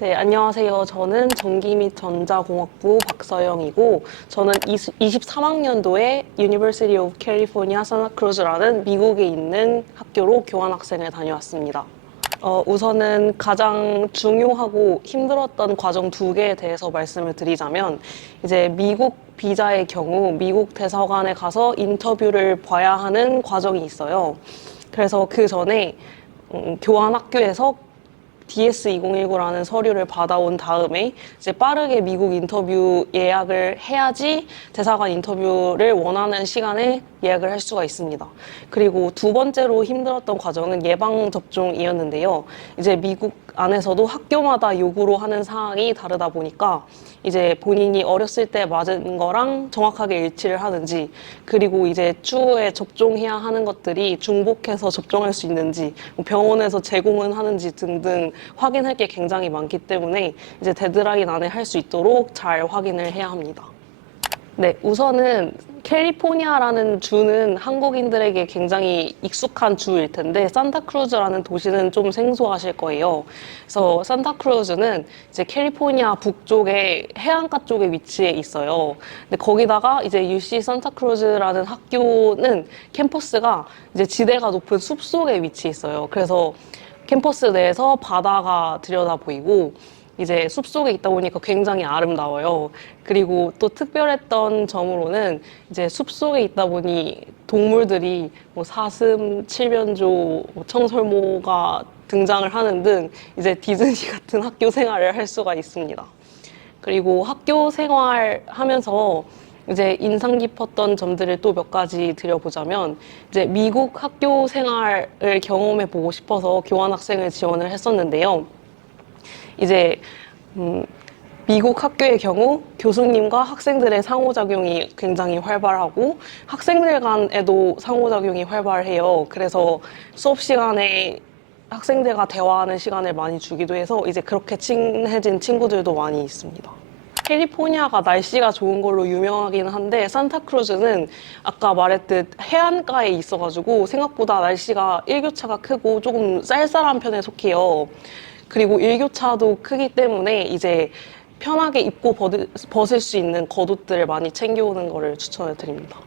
네, 안녕하세요. 저는 전기 및 전자공학부 박서영이고, 저는 23학년도에 University of California, Santa Cruz라는 미국에 있는 학교로 교환학생을 다녀왔습니다. 우선은 가장 중요하고 힘들었던 과정 두 개에 대해서 말씀을 드리자면, 이제 미국 비자의 경우 미국 대사관에 가서 인터뷰를 봐야 하는 과정이 있어요. 그래서 그 전에 교환학교에서 DS2019라는 서류를 받아온 다음에 이제 빠르게 미국 인터뷰 예약을 해야지 대사관 인터뷰를 원하는 시간에 예약을 할 수가 있습니다. 그리고 두 번째로 힘들었던 과정은 예방접종이었는데요. 이제 미국 안에서도 학교마다 요구로 하는 사항이 다르다 보니까 이제 본인이 어렸을 때 맞은 거랑 정확하게 일치를 하는지, 그리고 이제 추후에 접종해야 하는 것들이 중복해서 접종할 수 있는지, 뭐 병원에서 제공은 하는지 등등 확인할 게 굉장히 많기 때문에 이제 데드라인 안에 할 수 있도록 잘 확인을 해야 합니다. 네, 우선은 캘리포니아라는 주는 한국인들에게 굉장히 익숙한 주일 텐데 산타크루즈라는 도시는 좀 생소하실 거예요. 그래서 산타크루즈는 이제 캘리포니아 북쪽의 해안가 쪽에 위치해 있어요. 근데 거기다가 이제 UC 산타크루즈라는 학교는 캠퍼스가 이제 지대가 높은 숲속에 위치해 있어요. 그래서 캠퍼스 내에서 바다가 들여다 보이고 이제 숲속에 있다 보니까 굉장히 아름다워요. 그리고 또 특별했던 점으로는 이제 숲속에 있다 보니 동물들이 뭐 사슴, 칠면조, 뭐 청설모가 등장을 하는 등 이제 디즈니 같은 학교 생활을 할 수가 있습니다. 그리고 학교 생활 하면서 이제 인상 깊었던 점들을 또 몇 가지 드려보자면, 이제 미국 학교 생활을 경험해 보고 싶어서 교환학생을 지원을 했었는데요. 이제 미국 학교의 경우 교수님과 학생들의 상호작용이 굉장히 활발하고 학생들 간에도 상호작용이 활발해요. 그래서 수업 시간에 학생들과 대화하는 시간을 많이 주기도 해서 이제 그렇게 친해진 친구들도 많이 있습니다. 캘리포니아가 날씨가 좋은 걸로 유명하긴 한데 산타크루즈는 아까 말했듯 해안가에 있어가지고 생각보다 날씨가 일교차가 크고 조금 쌀쌀한 편에 속해요. 그리고 일교차도 크기 때문에 이제 편하게 입고 벗을 수 있는 겉옷들을 많이 챙겨오는 거를 추천을 드립니다.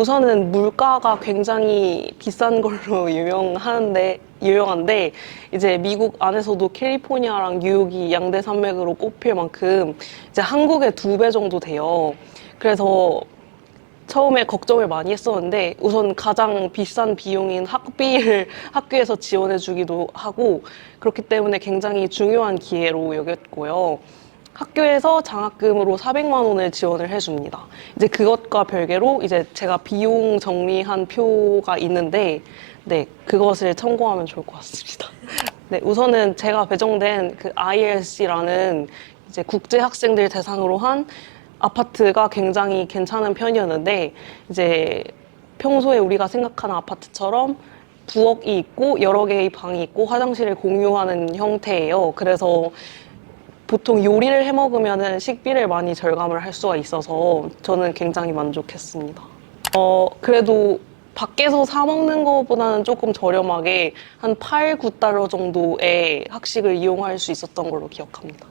우선은 물가가 굉장히 비싼 걸로 유명한데, 이제 미국 안에서도 캘리포니아랑 뉴욕이 양대 산맥으로 꼽힐 만큼 이제 한국의 2배 정도 돼요. 그래서 처음에 걱정을 많이 했었는데 우선 가장 비싼 비용인 학비를 학교에서 지원해주기도 하고 그렇기 때문에 굉장히 중요한 기회로 여겼고요. 학교에서 장학금으로 400만 원을 지원을 해줍니다. 이제 그것과 별개로 이제 제가 비용 정리한 표가 있는데, 네, 그것을 참고하면 좋을 것 같습니다. 네, 우선은 제가 배정된 그 ILC라는 이제 국제 학생들 대상으로 한 아파트가 굉장히 괜찮은 편이었는데, 이제 평소에 우리가 생각하는 아파트처럼 부엌이 있고 여러 개의 방이 있고 화장실을 공유하는 형태예요. 그래서 보통 요리를 해 먹으면은 식비를 많이 절감을 할 수가 있어서 저는 굉장히 만족했습니다. 그래도 밖에서 사 먹는 것보다는 조금 저렴하게 한 8, 9달러 정도의 학식을 이용할 수 있었던 걸로 기억합니다.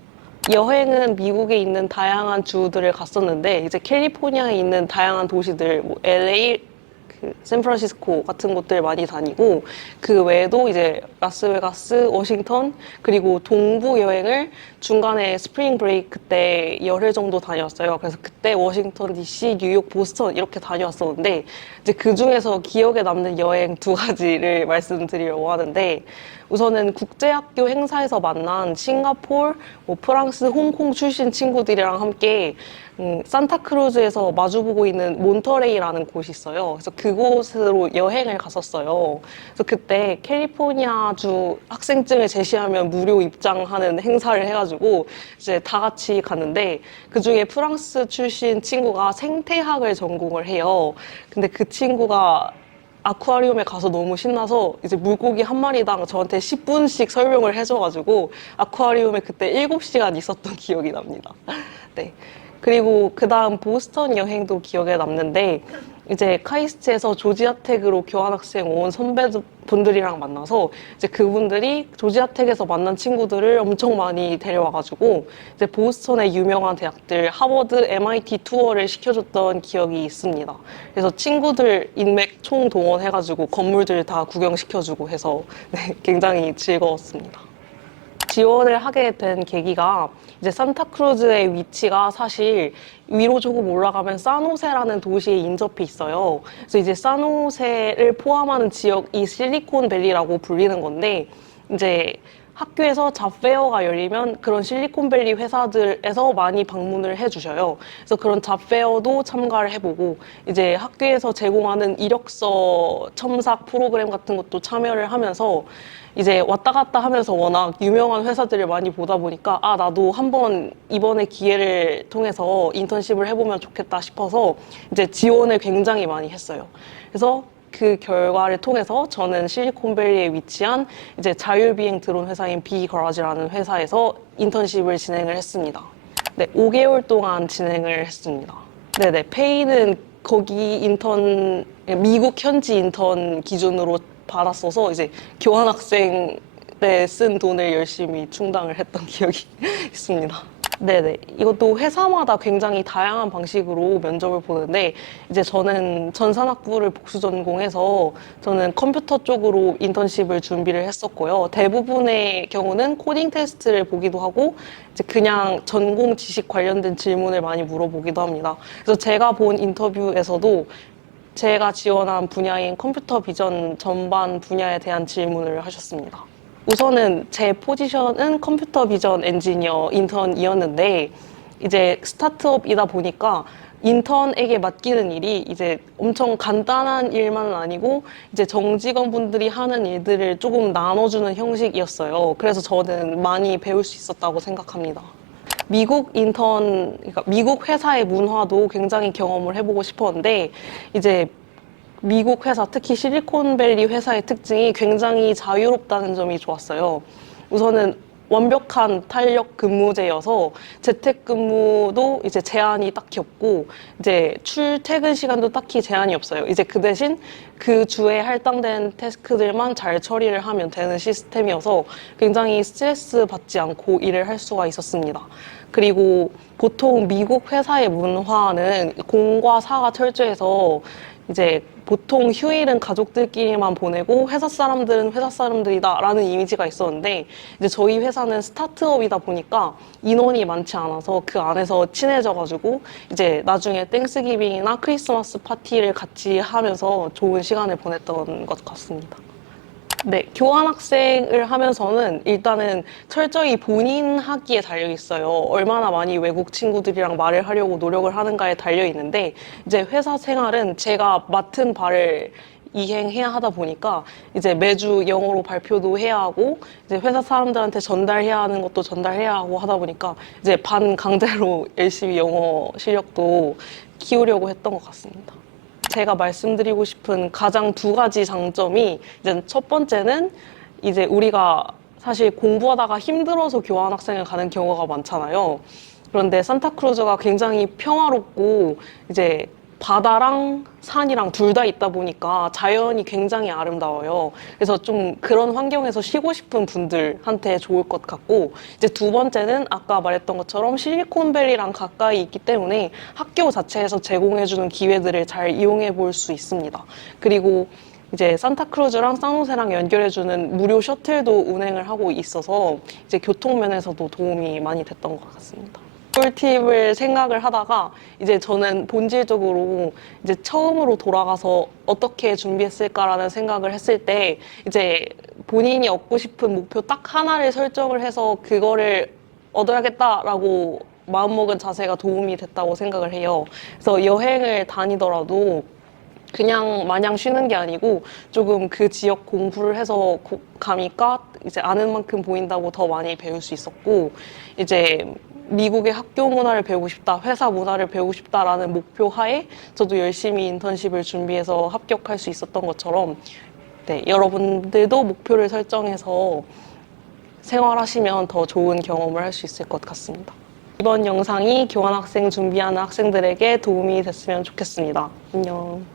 여행은 미국에 있는 다양한 주들을 갔었는데 이제 캘리포니아에 있는 다양한 도시들, 뭐 LA, 샌프란시스코 같은 곳들 많이 다니고 그 외에도 이제 라스베가스, 워싱턴 그리고 동부 여행을 중간에 스프링 브레이크 때 열흘 정도 다녔어요. 그래서 그때 워싱턴 DC, 뉴욕, 보스턴 이렇게 다녀왔었는데 이제 그 중에서 기억에 남는 여행 두 가지를 말씀드리려고 하는데 우선은 국제학교 행사에서 만난 싱가포르, 뭐 프랑스, 홍콩 출신 친구들이랑 함께 산타크루즈에서 마주보고 있는 몬터레이라는 곳이 있어요. 그래서 그곳으로 여행을 갔었어요. 그래서 그때 캘리포니아주 학생증을 제시하면 무료 입장하는 행사를 해가지고 이제 다 같이 갔는데 그 중에 프랑스 출신 친구가 생태학을 전공을 해요. 근데 그 친구가 아쿠아리움에 가서 너무 신나서 이제 물고기 한 마리당 저한테 10분씩 설명을 해줘가지고 아쿠아리움에 그때 7시간 있었던 기억이 납니다. 네. 그리고 그 다음 보스턴 여행도 기억에 남는데 이제 카이스트에서 조지아텍으로 교환학생 온 선배분들이랑 만나서 이제 그분들이 조지아텍에서 만난 친구들을 엄청 많이 데려와가지고 이제 보스턴의 유명한 대학들 하버드, MIT 투어를 시켜줬던 기억이 있습니다. 그래서 친구들 인맥 총동원해가지고 건물들 다 구경시켜주고 해서 네, 굉장히 즐거웠습니다. 지원을 하게 된 계기가 이제 산타크루즈의 위치가 사실 위로 조금 올라가면 산호세라는 도시에 인접해 있어요. 그래서 이제 산호세를 포함하는 지역이 실리콘밸리라고 불리는 건데 이제 학교에서 잡페어가 열리면 그런 실리콘밸리 회사들에서 많이 방문을 해주셔요. 그래서 그런 잡페어도 참가를 해보고 이제 학교에서 제공하는 이력서 첨삭 프로그램 같은 것도 참여를 하면서 이제 왔다 갔다 하면서 워낙 유명한 회사들을 많이 보다 보니까 아, 나도 한번 이번에 기회를 통해서 인턴십을 해보면 좋겠다 싶어서 이제 지원을 굉장히 많이 했어요. 그래서 그 결과를 통해서 저는 실리콘밸리에 위치한 이제 자율비행 드론 회사인 비거라지라는 회사에서 인턴십을 진행을 했습니다. 네, 5개월 동안 진행을 했습니다. 네네, 페이는 거기 인턴, 미국 현지 인턴 기준으로 받았어서 이제 교환학생 때 쓴 돈을 열심히 충당을 했던 기억이 있습니다. 네네. 이것도 회사마다 굉장히 다양한 방식으로 면접을 보는데, 이제 저는 전산학부를 복수 전공해서 저는 컴퓨터 쪽으로 인턴십을 준비를 했었고요. 대부분의 경우는 코딩 테스트를 보기도 하고, 이제 그냥 전공 지식 관련된 질문을 많이 물어보기도 합니다. 그래서 제가 본 인터뷰에서도 제가 지원한 분야인 컴퓨터 비전 전반 분야에 대한 질문을 하셨습니다. 우선은 제 포지션은 컴퓨터 비전 엔지니어 인턴이었는데 이제 스타트업이다 보니까 인턴에게 맡기는 일이 이제 엄청 간단한 일만은 아니고 이제 정직원분들이 하는 일들을 조금 나눠주는 형식이었어요. 그래서 저는 많이 배울 수 있었다고 생각합니다. 미국 인턴, 그러니까 미국 회사의 문화도 굉장히 경험을 해보고 싶었는데 이제 미국 회사, 특히 실리콘밸리 회사의 특징이 굉장히 자유롭다는 점이 좋았어요. 우선은 완벽한 탄력 근무제여서 재택근무도 이제 제한이 딱히 없고 이제 출퇴근 시간도 딱히 제한이 없어요. 이제 그 대신 그 주에 할당된 태스크들만 잘 처리를 하면 되는 시스템이어서 굉장히 스트레스 받지 않고 일을 할 수가 있었습니다. 그리고 보통 미국 회사의 문화는 공과 사가 철저해서 이제 보통 휴일은 가족들끼리만 보내고 회사 사람들은 회사 사람들이다라는 이미지가 있었는데 이제 저희 회사는 스타트업이다 보니까 인원이 많지 않아서 그 안에서 친해져가지고 이제 나중에 땡스기빙이나 크리스마스 파티를 같이 하면서 좋은 시간을 보냈던 것 같습니다. 네, 교환학생을 하면서는 일단은 철저히 본인 하기에 달려 있어요. 얼마나 많이 외국 친구들이랑 말을 하려고 노력을 하는가에 달려 있는데, 이제 회사 생활은 제가 맡은 바를 이행해야 하다 보니까 이제 매주 영어로 발표도 해야 하고 이제 회사 사람들한테 전달해야 하는 것도 전달해야 하고 하다 보니까 이제 반강제로 열심히 영어 실력도 키우려고 했던 것 같습니다. 제가 말씀드리고 싶은 가장 두 가지 장점이 이제 첫 번째는 이제 우리가 사실 공부하다가 힘들어서 교환학생을 가는 경우가 많잖아요. 그런데 산타크루즈가 굉장히 평화롭고 이제 바다랑 산이랑 둘 다 있다 보니까 자연이 굉장히 아름다워요. 그래서 좀 그런 환경에서 쉬고 싶은 분들한테 좋을 것 같고, 이제 두 번째는 아까 말했던 것처럼 실리콘밸리랑 가까이 있기 때문에 학교 자체에서 제공해주는 기회들을 잘 이용해 볼 수 있습니다. 그리고 이제 산타크루즈랑 산호세랑 연결해주는 무료 셔틀도 운행을 하고 있어서 이제 교통면에서도 도움이 많이 됐던 것 같습니다. 꿀팁을 생각을 하다가 이제 저는 본질적으로 이제 처음으로 돌아가서 어떻게 준비했을까라는 생각을 했을 때 이제 본인이 얻고 싶은 목표 딱 하나를 설정을 해서 그거를 얻어야겠다라고 마음먹은 자세가 도움이 됐다고 생각을 해요. 그래서 여행을 다니더라도 그냥 마냥 쉬는 게 아니고 조금 그 지역 공부를 해서 가니까 이제 아는 만큼 보인다고 더 많이 배울 수 있었고 이제 미국의 학교 문화를 배우고 싶다, 회사 문화를 배우고 싶다라는 목표 하에 저도 열심히 인턴십을 준비해서 합격할 수 있었던 것처럼 네, 여러분들도 목표를 설정해서 생활하시면 더 좋은 경험을 할 수 있을 것 같습니다. 이번 영상이 교환학생 준비하는 학생들에게 도움이 됐으면 좋겠습니다. 안녕.